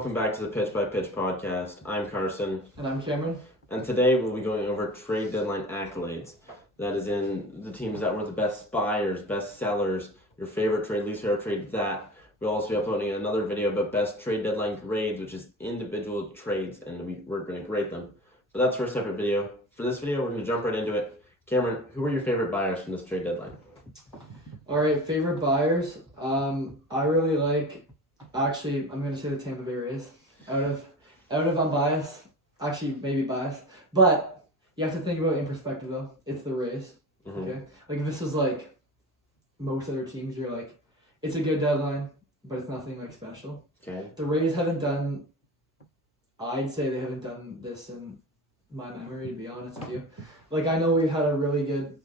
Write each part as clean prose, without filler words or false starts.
welcome back to the Pitch by Pitch podcast. I'm Carson. And I'm Cameron. And today we'll be going over trade deadline accolades. That is in the teams that were the best buyers, best sellers, your favorite trade, least favorite trade, that. We'll also be uploading another video about best trade deadline grades, which is individual trades, and we're going to grade them. But that's for a separate video. For this video, we're going to jump right into it. Cameron, who are your favorite buyers from this trade deadline? All right, favorite buyers. I really like. Actually, I'm going to say the Tampa Bay Rays. Out of I'm biased. Actually, maybe biased. But you have to think about it in perspective, though. It's the Rays. Mm-hmm. Okay? Like, if this is, like, most other teams, you're like, it's a good deadline, but it's nothing, like, special. Okay. The Rays haven't done... I'd say they haven't done this in my memory, to be honest with you. Like, I know we've had a really good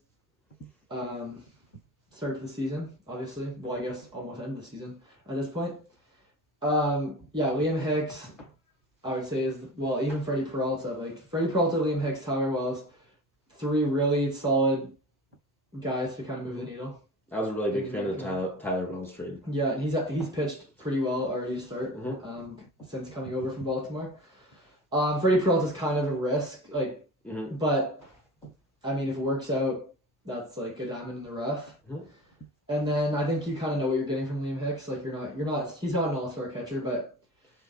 start to the season, obviously. Well, I guess almost end of the season at this point. Liam Hicks, I would say is, well, even Freddie Peralta. Like, Freddie Peralta, Liam Hicks, Tyler Wells, three really solid guys to kind of move the needle. I was a really big fan of the Tyler Wells trade. Yeah, and he's pitched pretty well already to start, Mm-hmm. Since coming over from Baltimore. Freddie Peralta's kind of a risk, like, but, I mean, if it works out, that's like a diamond in the rough. Mm-hmm. And then I think you kind of know what you're getting from Liam Hicks. Like, he's not an all-star catcher, but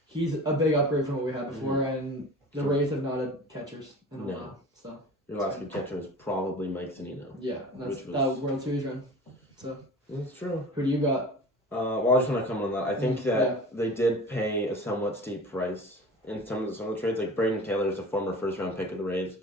he's a big upgrade from what we had before, and the Rays have not had catchers in a while. So your last good catcher was probably Mike Zunino. Yeah, that's that World Series run. So that's true. Who do you got? Well, I just want to comment on that. I think that they did pay a somewhat steep price in some of the trades. Like Brayden Taylor is a former first-round pick of the Rays.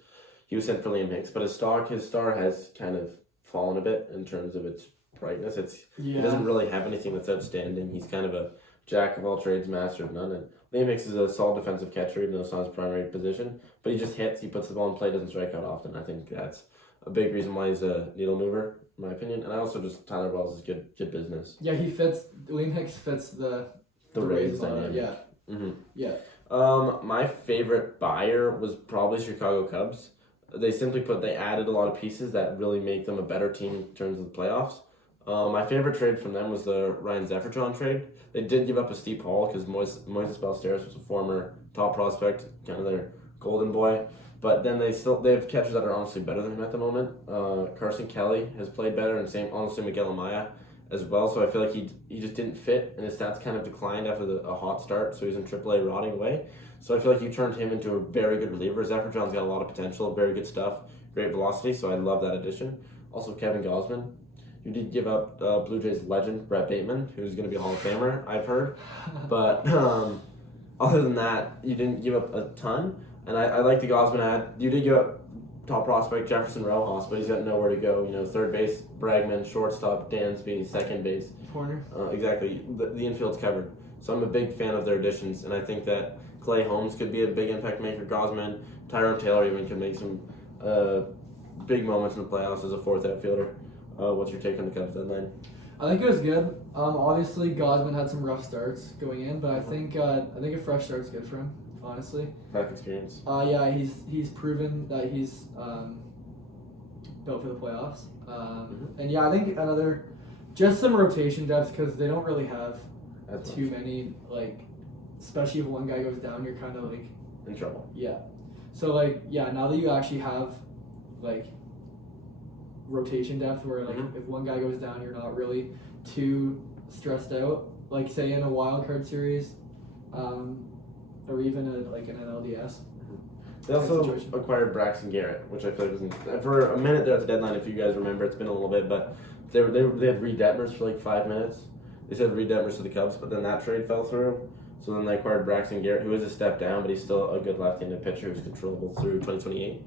He was sent for Liam Hicks, but his star has kind of fallen a bit in terms of its brightness. He doesn't really have anything that's outstanding. He's kind of a jack of all trades, master of none. And Liam Hicks is a solid defensive catcher, even though it's not his primary position. But he just hits. He puts the ball in play. Doesn't strike out often. I think that's a big reason why he's a needle mover, in my opinion. And I also just Tyler Wells is good business. Yeah, Liam Hicks fits the Rays dynamic. Yeah. Mm-hmm. Yeah. My favorite buyer was probably Chicago Cubs. They added a lot of pieces that really make them a better team in terms of the playoffs. My favorite trade from them was the Ryan Zefferson trade. They did give up a steep haul because Moises Ballesteros was a former top prospect, kind of their golden boy. But then they have catchers that are honestly better than him at the moment. Carson Kelly has played better, and honestly Miguel Amaya as well. So I feel like he just didn't fit, and his stats kind of declined after a hot start. So he's in AAA rotting away. So I feel like you turned him into a very good reliever. Zefferson's got a lot of potential, very good stuff, great velocity. So I love that addition. Also Kevin Gausman. You did give up Blue Jays legend Brett Bateman, who's going to be a Hall of Famer, I've heard. But other than that, you didn't give up a ton. And I like the Gausman ad. You did give up top prospect Jefferson Rojas, but he's got nowhere to go. You know, third base, Bregman, shortstop, Dansby, second base. Corner. Exactly. The infield's covered. So I'm a big fan of their additions, and I think that Clay Holmes could be a big impact maker. Gausman, Tyrone Taylor even could make some big moments in the playoffs as a fourth outfielder. What's your take on the Cubs deadline? I think it was good. Obviously Gausman had some rough starts going in, but I think a fresh start's good for him. Honestly, Back experience. He's proven that he's built for the playoffs. And yeah, I think just some rotation depth because they don't really have too many, like, especially if one guy goes down, you're kind of like in trouble. Yeah. So now that you actually have like rotation depth where like if one guy goes down, you're not really too stressed out. Like say in a wild card series. Or even an NLDS. They also acquired Braxton Garrett, which I feel like was for a minute there at the deadline. If you guys remember, it's been a little bit, but they had Reed Detmers for like 5 minutes. They said Reed Detmers to the Cubs, but then that trade fell through. So then they acquired Braxton Garrett, who is a step down, but he's still a good left-handed pitcher who's controllable through 2028.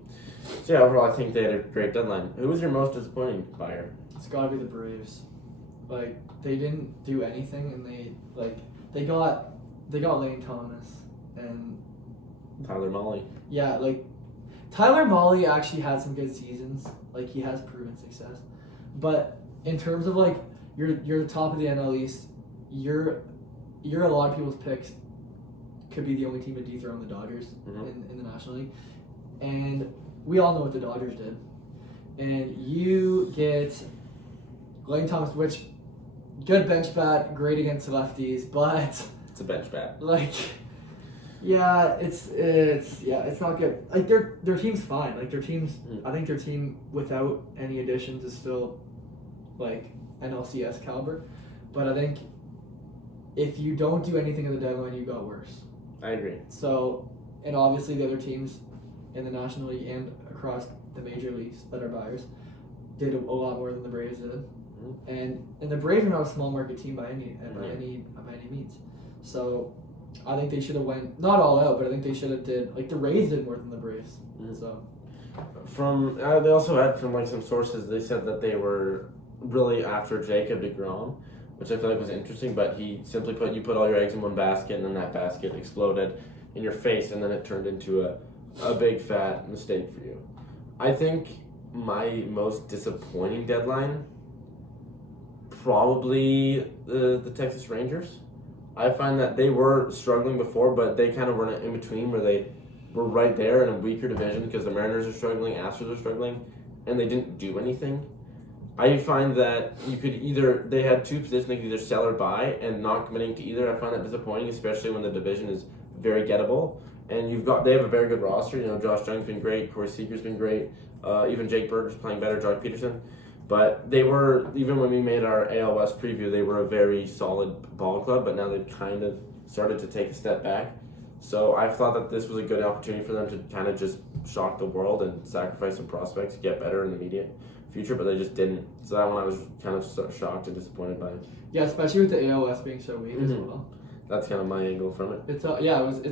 So yeah, overall, I think they had a great deadline. Who was your most disappointing buyer? It's got to be the Braves. Like they didn't do anything, and they got Lane Thomas. And Tyler Mahle. Yeah, like Tyler Mahle actually had some good seasons. Like he has proven success. But in terms of like you're the top of the NL East, you're a lot of people's picks could be the only team to dethrone the Dodgers in the National League. And we all know what the Dodgers did. And you get Lane Thomas, which good bench bat, great against lefties, but it's a bench bat. Like Yeah, it's not good. Like their team's fine. Like their team's, I think their team without any additions is still like NLCS caliber, but I think if you don't do anything at the deadline, you got worse. I agree. So, and obviously the other teams in the National League and across the major leagues that are buyers did a lot more than the Braves did, and the Braves are not a small market team by any means. So, I think they should have went not all out, but I think they should have did like the Rays did more than the Braves. So, from they also had from like some sources they said that they were really after Jacob deGrom, which I feel like was interesting. But he simply you put all your eggs in one basket, and then that basket exploded in your face, and then it turned into a big fat mistake for you. I think my most disappointing deadline probably the Texas Rangers. I find that they were struggling before, but they kind of were in between where they were right there in a weaker division because the Mariners are struggling, Astros are struggling, and they didn't do anything. I find that they had two positions they could either sell or buy, and not committing to either. I find that disappointing, especially when the division is very gettable. And they have a very good roster. You know, Josh Jung's been great, Corey Seager's been great, even Jake Burger's playing better, Josh Peterson. But they were, even when we made our AL West preview, they were a very solid ball club, but now they've kind of started to take a step back. So I thought that this was a good opportunity for them to kind of just shock the world and sacrifice some prospects to get better in the immediate future, but they just didn't. So that one I was kind of shocked and disappointed by. Yeah, especially with the AL West being so weak as well. That's kind of my angle from it. It's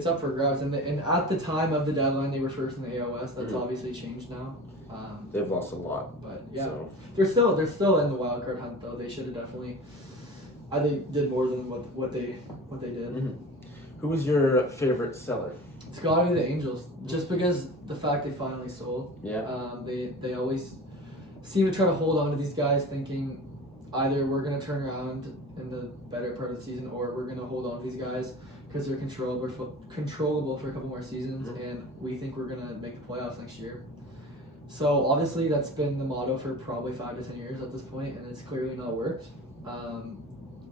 up for grabs, and at the time of the deadline, they were first in the AL West. That's obviously changed now. They've lost a lot, but yeah, so. they're still in the wild card hunt though. They should have definitely, I think, did more than what they did. Who was your favorite seller? It's gotta be the Angels, just because the fact they finally sold. Yeah. They always seem to try to hold on to these guys, thinking either we're gonna turn around in the better part of the season, or we're gonna hold on to these guys because they're controllable for a couple more seasons, and we think we're gonna make the playoffs next year. So obviously that's been the motto for probably 5 to 10 years at this point, and it's clearly not worked.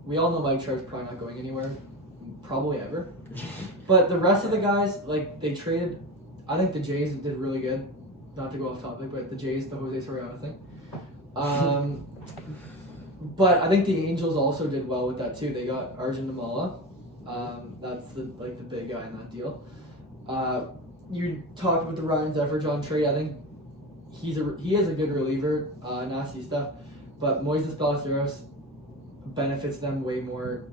We all know Mike Trout's probably not going anywhere, probably ever. But the rest of the guys, like they traded, I think the Jays did really good. Not to go off topic, but the Jays, the Jose Soriano thing. But I think the Angels also did well with that too. They got Arjun Namala. That's the big guy in that deal. You talked about the Ryan Zefferjon trade. I think he is a good reliever, nasty stuff, but Moises Ballesteros benefits them way more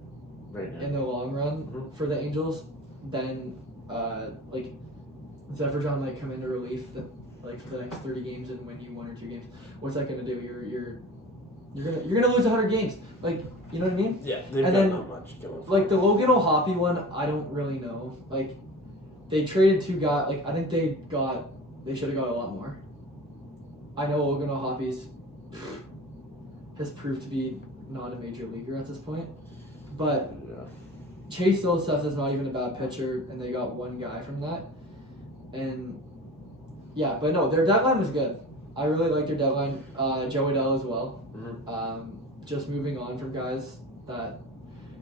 in the long run for the Angels than Zefferjon might come into relief for the next 30 games and win you 1 or 2 games. What's that gonna do? You're gonna lose 100 games. Like, you know what I mean? Yeah, they've got not much going for like the Logan O'Hoppe one, I don't really know. Like they traded 2 guys. Like I think they should have got a lot more. I know Logan O'Hoppe has proved to be not a major leaguer at this point, but Chase Stillstuff is not even a bad pitcher, and they got 1 guy from that. And yeah, but no, their deadline was good. I really like their deadline. Joe Adell as well. Just moving on from guys that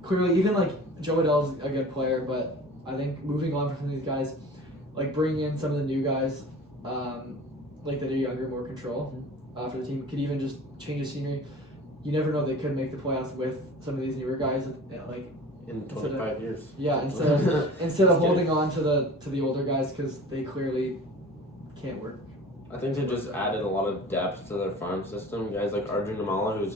clearly, even like Joe Adell's a good player, but I think moving on from some of these guys, like bringing in some of the new guys, like that are younger, more control for the team, could even just change the scenery. You never know, they could make the playoffs with some of these newer guys, like in 25 years. Yeah, instead of holding on to the older guys because they clearly can't work. I think they just added a lot of depth to their farm system. Guys like Arjun Namala,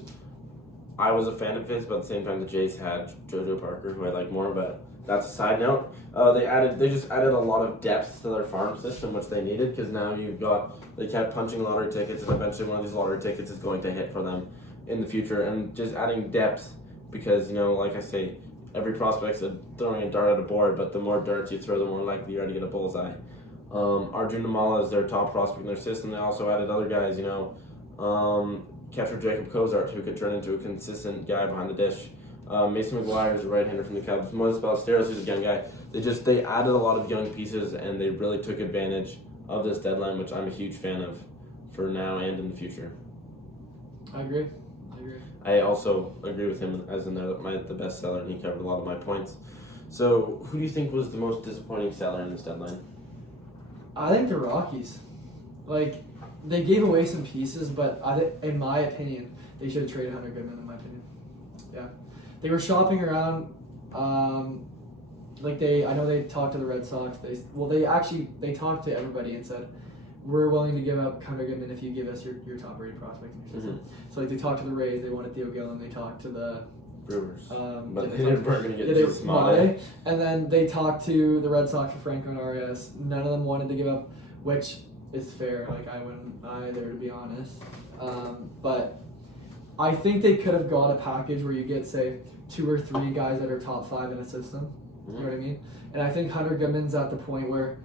I was a fan of his, but at the same time the Jays had JoJo Parker, who I like more, but that's a side note. They just added a lot of depth to their farm system, which they needed, because now they kept punching lottery tickets, and eventually one of these lottery tickets is going to hit for them in the future, and just adding depth, because, like I say, every prospect's throwing a dart at a board, but the more darts you throw, the more likely you are to get a bullseye. Arjun Namala is their top prospect in their system. They also added other guys, catcher Jacob Cozart, who could turn into a consistent guy behind the dish. Mason McGuire is a right-hander from the Cubs. Moises Ballesteros, who's a young guy. They added a lot of young pieces, and they really took advantage of this deadline, which I'm a huge fan of for now and in the future. I agree. I also agree with him as in the best seller, and he covered a lot of my points. So, who do you think was the most disappointing seller in this deadline? I think the Rockies. Like, they gave away some pieces, but in my opinion, they should have traded Hunter Goodman, in my opinion. Yeah. They were shopping around. I know they talked to the Red Sox. They talked to everybody and said, we're willing to give up Hunter Goodman if you give us your top-rated prospect in your system. So, they talked to the Rays. They wanted Theo Gillen. They talked to the Brewers. But they weren't going to get Jesus Mate. And then they talked to the Red Sox for Franco and Arias. None of them wanted to give up, which is fair. Like, I wouldn't either, to be honest. But I think they could have got a package where you get, say, 2 or 3 guys that are top 5 in a system. You know what I mean? And I think Hunter Goodman's at the point where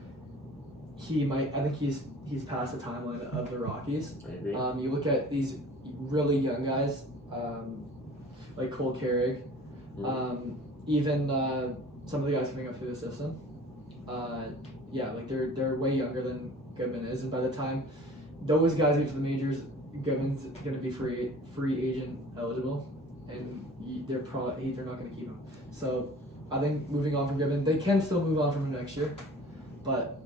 I think he's past the timeline of the Rockies. I agree. You look at these really young guys, like Cole Carrig, even some of the guys coming up through the system. They're way younger than Goodman is, and by the time those guys get to the majors, Goodman's going to be free agent eligible, and they're not going to keep him. So I think moving on from Goodman, they can still move on from him next year, but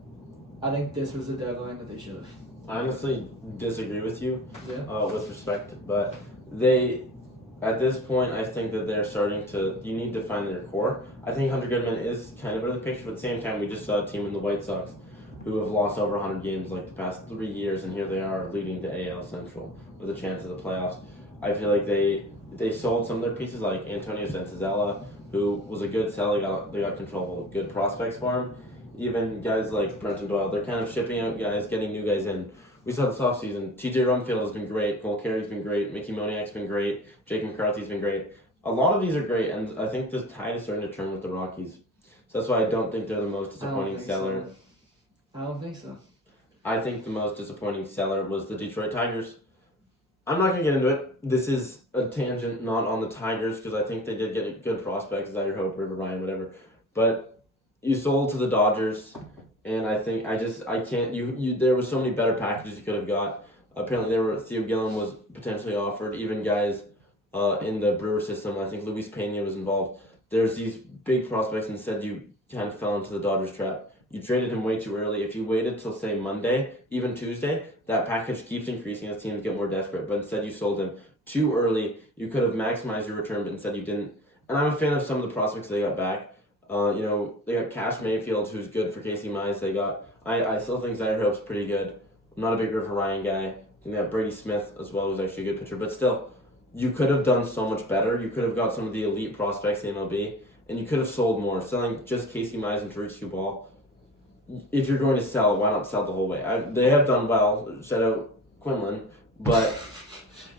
I think this was the deadline that they should have. I honestly disagree with you, with respect, but at this point, I think that they're starting to. You need to find their core. I think Hunter Goodman is kind of out of the picture, but at the same time, we just saw a team in the White Sox who have lost over 100 games like the past 3 years, and here they are leading to AL Central with a chance at the playoffs. I feel like they sold some of their pieces, like Antonio Senzatella, who was a good sell. They got control of good prospects for him. Even guys like Brenton Doyle, they're kind of shipping out guys, getting new guys in. We saw this offseason. TJ Rumfield has been great. Cole Carey's been great. Mickey Moniak's been great. Jake McCarthy's been great. A lot of these are great, and I think the tide is starting to turn with the Rockies. So that's why I don't think they're the most disappointing seller. I don't think so. I think the most disappointing seller was the Detroit Tigers. I'm not going to get into it. This is a tangent, not on the Tigers, because I think they did get a good prospect, Zyger Hope, River Ryan, whatever. But you sold to the Dodgers, and I think I can't. There was so many better packages you could have got. Apparently, Theo Gillen was potentially offered. Even guys in the Brewer system, I think Luis Pena was involved. There's these big prospects, and instead you kind of fell into the Dodgers trap. You traded him way too early. If you waited till, say, Monday, even Tuesday, that package keeps increasing as teams get more desperate. But instead you sold him too early. You could have maximized your return, but instead you didn't. And I'm a fan of some of the prospects they got back. They got Cash Mayfield, who's good for Casey Mize. I still think Zyder Hope's pretty good. I'm not a big River Ryan guy. I think they have Brady Smith as well, who's actually a good pitcher. But still, you could have done so much better. You could have got some of the elite prospects in MLB, and you could have sold more. Selling just Casey Mize and Tariq Skubal. If you're going to sell, why not sell the whole way? They have done well, set out Quinlan, but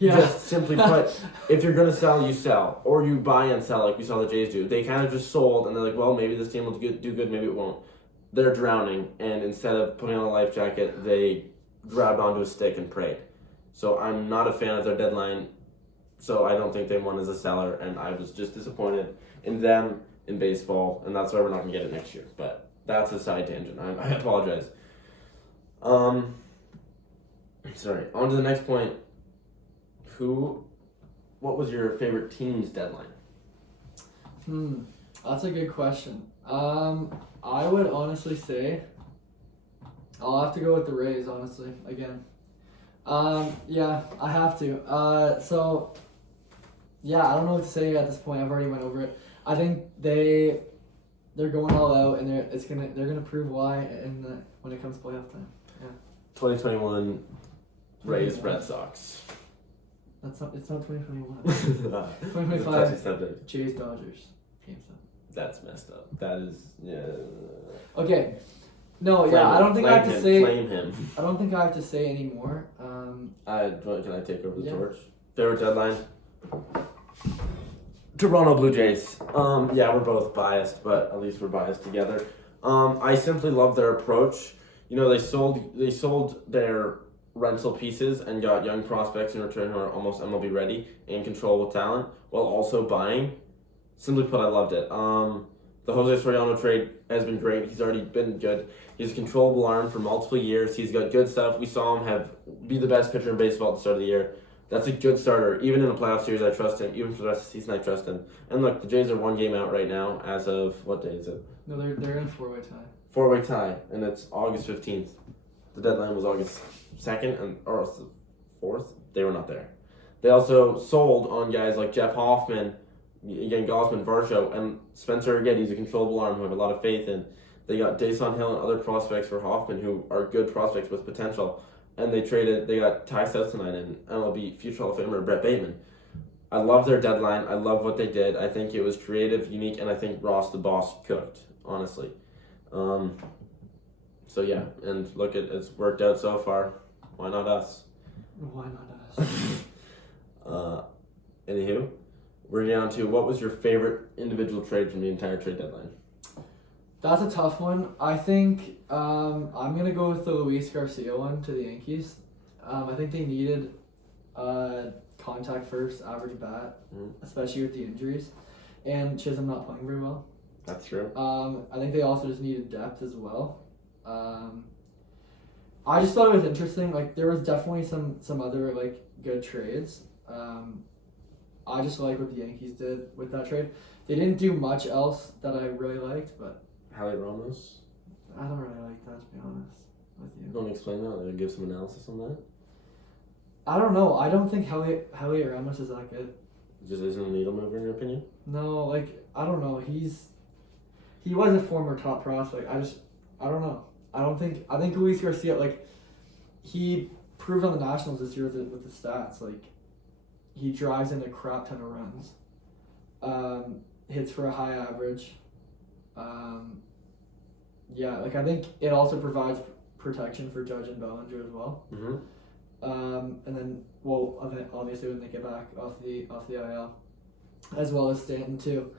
just simply put, if you're going to sell, you sell. Or you buy and sell like we saw the Jays do. They kind of just sold, and they're like, well, maybe this team will do good, maybe it won't. They're drowning, and instead of putting on a life jacket, they grabbed onto a stick and prayed. So I'm not a fan of their deadline, so I don't think they won as a seller, and I was just disappointed in them in baseball, and that's why we're not going to get it next year. But that's a side tangent. I apologize. Sorry. On to the next point. What was your favorite team's deadline? That's a good question. I would honestly say I'll have to go with the Rays, honestly, again. Yeah, I have to. I don't know what to say at this point. I've already went over it. I think they're going all out, and they're gonna prove why when it comes to playoff time. Yeah. 2021 Rays Red Sox. It's not 2021. 2025 Jays Dodgers. Game 7. That's messed up. That is Okay. No, I don't think I have to say. Blame him. I don't think I have to say anymore. Can I take over the torch? Favorite deadline. Toronto Blue Jays. We're both biased, but at least we're biased together. I simply love their approach. They sold their rental pieces and got young prospects in return who are almost MLB ready and control with talent, while also buying. Simply put, I loved it. The Jose Soriano trade has been great. He's already been good. He's a controllable arm for multiple years. He's got good stuff. We saw him be the best pitcher in baseball at the start of the year. That's a good starter. Even in a playoff series, I trust him. Even for the rest of the season, I trust him. And look, the Jays are 1 game out right now as of, what day is it? No, they're in a 4-way tie. 4-way tie, and it's August 15th. The deadline was August 2nd or 4th. They were not there. They also sold on guys like Jeff Hoffman, again, Gosman, Varsho, and Spencer Getty. He's a controllable arm who I have a lot of faith in. They got Dason Hill and other prospects for Hoffman who are good prospects with potential. And they got Ty Southernine and MLB future Hall of Famer Brett Bateman. I love their deadline. I love what they did. I think it was creative, unique, and I think Ross the boss cooked, honestly. So yeah, and look, it's worked out so far. Why not us? Why not us? Anywho, we're down to what was your favorite individual trade from the entire trade deadline? That's a tough one. I think I'm going to go with the Luis Garcia one to the Yankees. I think they needed contact first, average bat, especially with the injuries. And Chisholm not playing very well. That's true. I think they also just needed depth as well. I just thought it was interesting. Like, there was definitely some other, like, good trades. I just like what the Yankees did with that trade. They didn't do much else that I really liked, but Hallie Ramos? I don't really like that, to be honest with you. Don't explain that. Or give some analysis on that. I don't know. I don't think Hallie Ramos is that good. It just isn't a needle mover in your opinion? No, like, I don't know. He was a former top prospect. I don't know. I think Luis Garcia, like, he proved on the Nationals this year with the stats. Like, he drives in a crap ton of runs. Hits for a high average. Yeah, like, I think it also provides protection for Judge and Bellinger as well. Mm-hmm. And then, well, obviously when they get back off the IL, as well as Stanton too.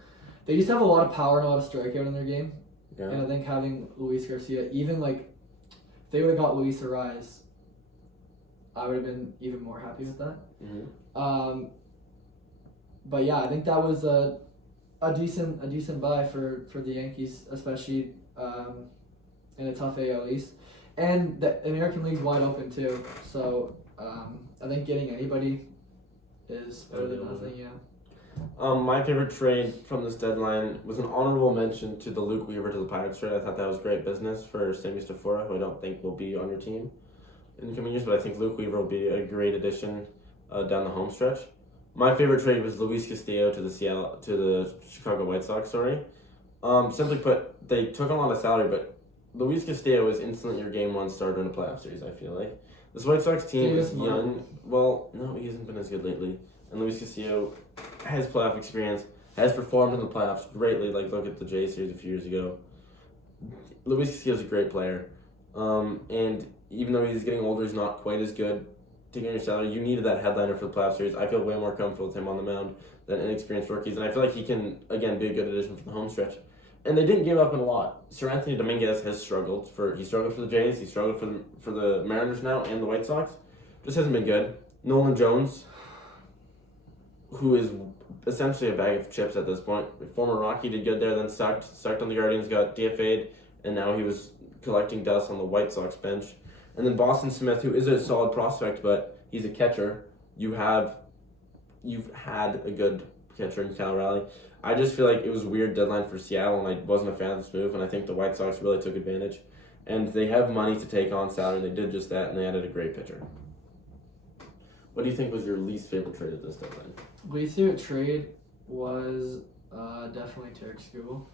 They just have a lot of power and a lot of strikeout in their game. Yeah. And I think having Luis Garcia, even like, if they would have got Luis Ariz, I would have been even more happy with that. Mm-hmm. But yeah, I think that was a decent buy for the Yankees, especially in a tough AL East. And the American League's wide open too, so I think getting anybody is better than nothing. Yeah. My favorite trade from this deadline was an honorable mention to the Luke Weaver to the Pirates trade. I thought that was great business for Sammy Stafora, who I don't think will be on your team in the coming years, but I think Luke Weaver will be a great addition down the home stretch. My favorite trade was Luis Castillo to the Chicago White Sox. Simply put, they took a lot of salary, but Luis Castillo is instantly your game one starter in a playoff series, I feel like. This White Sox team is young. Well, no, he hasn't been as good lately. And Luis Castillo has playoff experience, has performed in the playoffs greatly. Like, look at the Jays series a few years ago. Luis Castillo's a great player. And even though he's getting older, he's not quite as good. Taking your salary, you needed that headliner for the playoff series. I feel way more comfortable with him on the mound than inexperienced rookies. And I feel like he can, again, be a good addition for the home stretch. And they didn't give up in a lot. Sir Anthony Dominguez has struggled. He struggled for the Jays. He struggled for the Mariners now and the White Sox. Just hasn't been good. Nolan Jones, who is essentially a bag of chips at this point. Former Rocky did good there, then sucked on the Guardians, got DFA'd, and now he was collecting dust on the White Sox bench. And then Boston Smith, who is a solid prospect, but he's a catcher. You've had a good catcher in Cal Raleigh. I just feel like it was a weird deadline for Seattle, and I wasn't a fan of this move, and I think the White Sox really took advantage. And they have money to take on salary, and they did just that, and they added a great pitcher. What do you think was your least favorite trade at this deadline? Least favorite trade was definitely Tarek Skubal.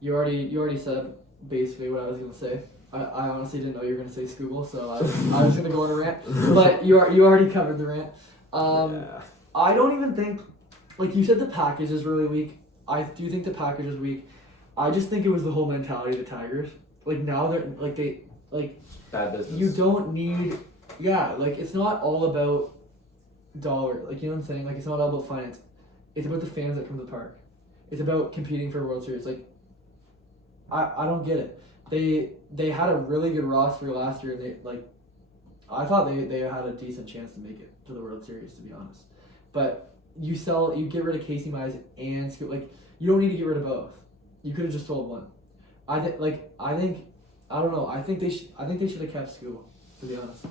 You already said basically what I was gonna say. I honestly didn't know you were gonna say Skubal, so I was gonna go on a rant. But you already covered the rant. Yeah. I don't even think, like you said, the package is really weak. I do think the package is weak. I just think it was the whole mentality of the Tigers. Like, now they're Bad business. you don't need. Yeah, like, it's not all about dollar. Like, you know what I'm saying? Like, it's not all about finance. It's about the fans that come to the park. It's about competing for a World Series. Like, I don't get it. They had a really good roster last year, and I thought they had a decent chance to make it to the World Series, to be honest. But you get rid of Casey Mize and Scoot. Like, you don't need to get rid of both. You could have just sold one. I don't know. I think they should have kept Scoot, to be honest.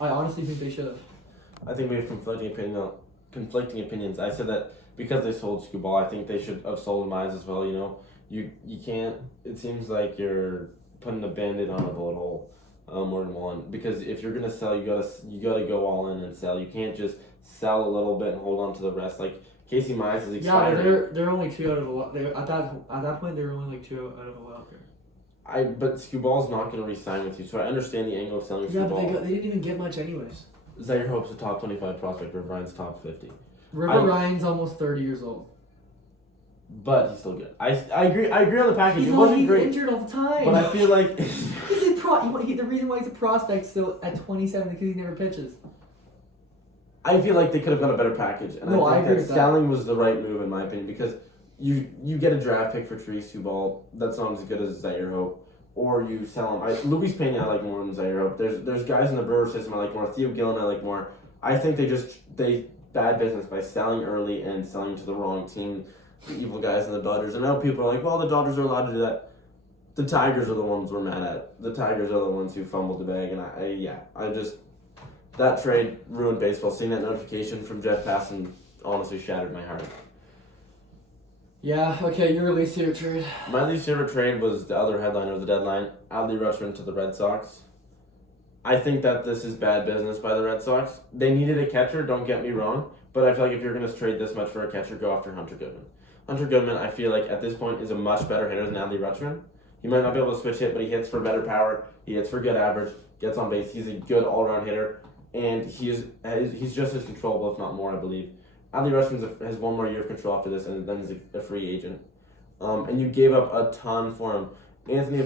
I honestly think they should have. I think we have conflicting opinions. I said that because they sold Skubal, I think they should have sold Mize as well. You know, you can't. It seems like you're putting a band-aid on a bullet hole more than one. Because if you're gonna sell, you gotta go all in and sell. You can't just sell a little bit and hold on to the rest. Like Casey Mize is expiring. Yeah, they're only 2 out of a lot. At that point they were only like 2 out of a wild card. But Skubal's not gonna re-sign with you, so I understand the angle of selling Yeah, Skubal. but they didn't even get much anyways. Zaire Hope's a top 25 prospect. River Ryan's top 50. Ryan's almost 30 years old. But he's still good. I agree on the package. He's It wasn't great. injured all the time. But I feel like he's the reason why he's a prospect still at 27 because he never pitches. I feel like they could have got a better package, and No, I I think agree that with that. selling was the right move in my opinion because you get a draft pick for Therese Subal. That's not as good as Zaire Hope, or you sell him. Luis Pena I like more than Zaire Hope. There's guys in the Brewer system I like more. Theo Gillen I like more. I think they bad business by selling early and selling to the wrong team, the evil guys in the Dodgers. And I know people are like, well, the Dodgers are allowed to do that. The Tigers are the ones we're mad at. The Tigers are the ones who fumbled the bag, and that trade ruined baseball. Seeing that notification from Jeff Passan honestly shattered my heart. Yeah, okay, your least favorite trade. My least favorite trade was the other headline of the deadline, Adley Rutschman to the Red Sox. I think that this is bad business by the Red Sox. They needed a catcher, don't get me wrong, but I feel like if you're going to trade this much for a catcher, go after Hunter Goodman. Hunter Goodman, I feel like at this point, is a much better hitter than Adley Rutschman. He might not be able to switch hit, but he hits for better power. He hits for good average, gets on base. He's a good all-around hitter, and he's just as controllable, if not more, I believe. Adley Rutschman has one more year of control after this, and then he's a free agent. And you gave up a ton for him. Anthony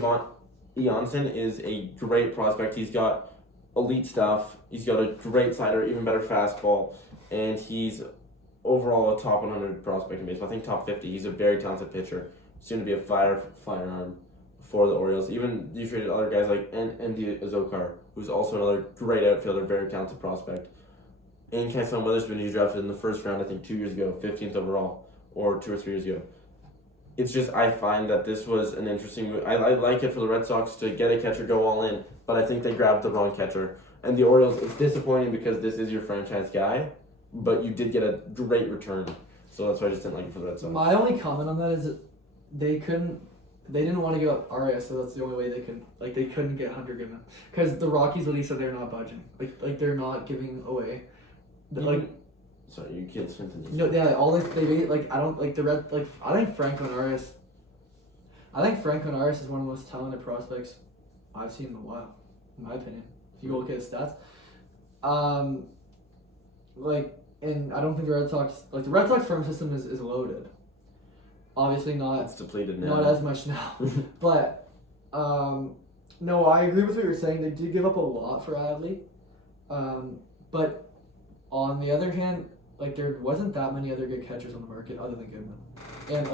Janssen is a great prospect. He's got elite stuff. He's got a great slider, even better fastball, and he's overall a top 100 prospect in baseball. I think top 50. He's a very talented pitcher. Soon to be a firearm for the Orioles. Even you traded other guys like Andy Azokar, who's also another great outfielder, very talented prospect. And Kenson Witherspoon, he drafted in the first round, I think 2 years ago, 15th overall, or 2 or 3 years ago. It's just, I find that this was an interesting move. I like it for the Red Sox to get a catcher, go all in, but I think they grabbed the wrong catcher. And the Orioles, it's disappointing because this is your franchise guy, but you did get a great return. So that's why I just didn't like it for the Red Sox. My only comment on that is that they didn't want to give up Arias, so that's the only way they couldn't get Hunter Goodman. Because the Rockies at least said they're not budging. Like they're not giving away. Sorry, you can't continue. No, yeah, all they like I don't like the red like I think Franklin Arias. I think Franklin Arias is one of the most talented prospects I've seen in a while, in my opinion. If you look at his stats, and I don't think the Red Sox farm system is loaded. Obviously not. It's depleted now. Not as much now, but no, I agree with what you're saying. They did give up a lot for Adley, but on the other hand, like there wasn't that many other good catchers on the market other than Goodman, and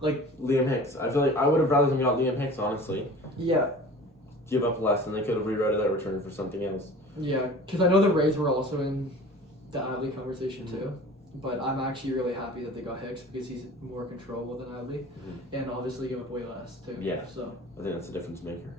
like Liam Hicks. I feel like I would have rather than got Liam Hicks, honestly. Yeah. Give up less, and they could have rewrote that return for something else. Yeah, because I know the Rays were also in the Adley conversation too, but I'm actually really happy that they got Hicks because he's more controllable than Adley, and obviously give up way less too. Yeah. So I think that's a difference maker.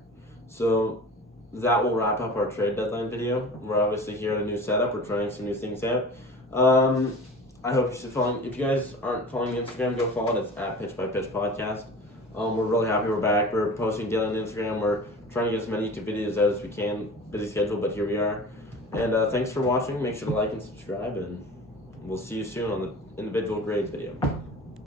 So that will wrap up our trade deadline video. We're obviously here at a new setup. We're trying some new things out. I hope you're still following. If you guys aren't following Instagram, go follow it. It's at Pitch by Pitch Podcast. We're really happy we're back. We're posting daily on Instagram. We're trying to get as many YouTube videos out as we can. Busy schedule, but here we are. And thanks for watching. Make sure to like and subscribe, and we'll see you soon on the individual grades video.